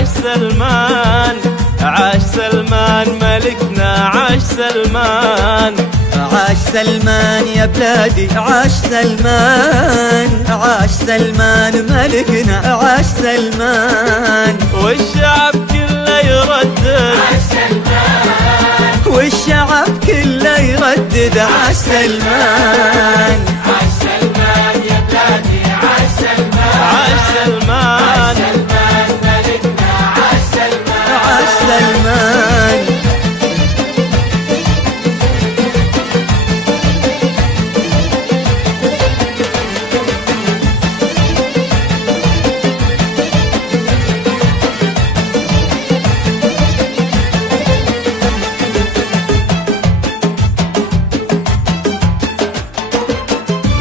عاش سلمان، عاش سلمان ملكنا، عاش سلمان. عاش سلمان يا بلادي، عاش سلمان، عاش سلمان ملكنا، عاش سلمان. والشعب كله يردد عاش سلمان، والشعب كله يردد عاش سلمان. عاش سلمان يا بلادي، عاش سلمان، عاش سلمان، سلمان ملكنا، عاش سلمان، عاش سلمان.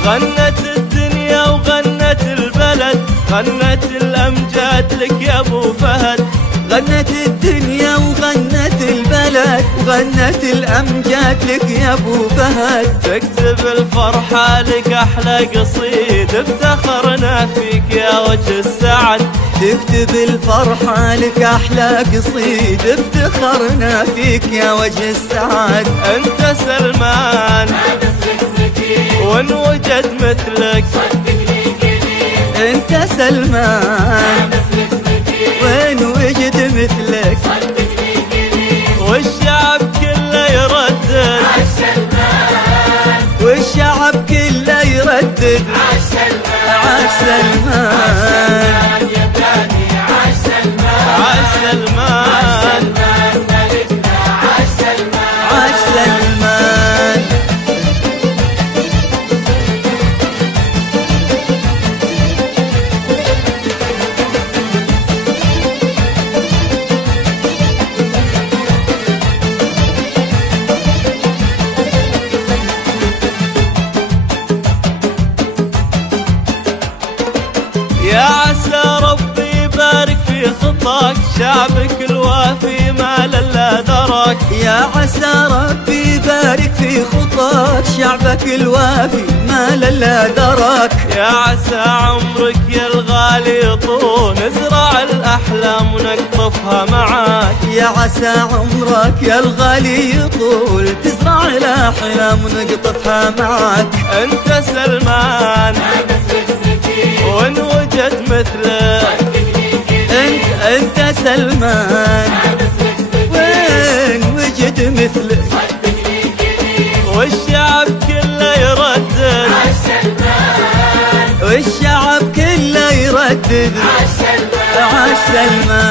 غنت الدنيا وغنت البلد، غنت الأمجاد لك يا أبو فهد. غنت الدنيا وغنت البلد، وغنت الأمجاد لك يا أبو فهد. تكتب الفرحة لك أحلى قصيد، افتخرنا فيك يا وجه السعد. تكتب الفرحة لك أحلى قصيد، افتخرنا فيك يا وجه السعد. أنت سلمان ما مثلك مثيل، وإن وجد مثلك صدقني قليل. انت سلمان، ما مثلك مثيل، وين وجد مثلك. صدقني قليل. والشعب كله يردد عاش سلمان، والشعب كله يردد عاش سلمان، عاش سلمان. يا بلادي، عاش سلمان، عاش سلمان. سلمان ملكنا، عاش سلمان، عاش سلمان. يا عسى ربي يبارك في خطاك، شعبك الوافي ما لله دراك. يا عسى ربي يبارك في خطاك، شعبك الوافي ما لله دراك. يا عسى عمرك يا الغالي يطول، نزرع الأحلام ونقطفها معاك. يا عسى عمرك يا الغالي يطول، تزرع الأحلام ونقطفها معك. أنت سلمان ما مثلك مثيل، وإن وجد مثلك صدقني قليل. انت سلمان، ما مثلك مثيل، وين وجد مثلك. صدقني قليل. والشعب كله يردد عاش سلمان، والشعب كله يردد عاش سلمان، عاش سلمان.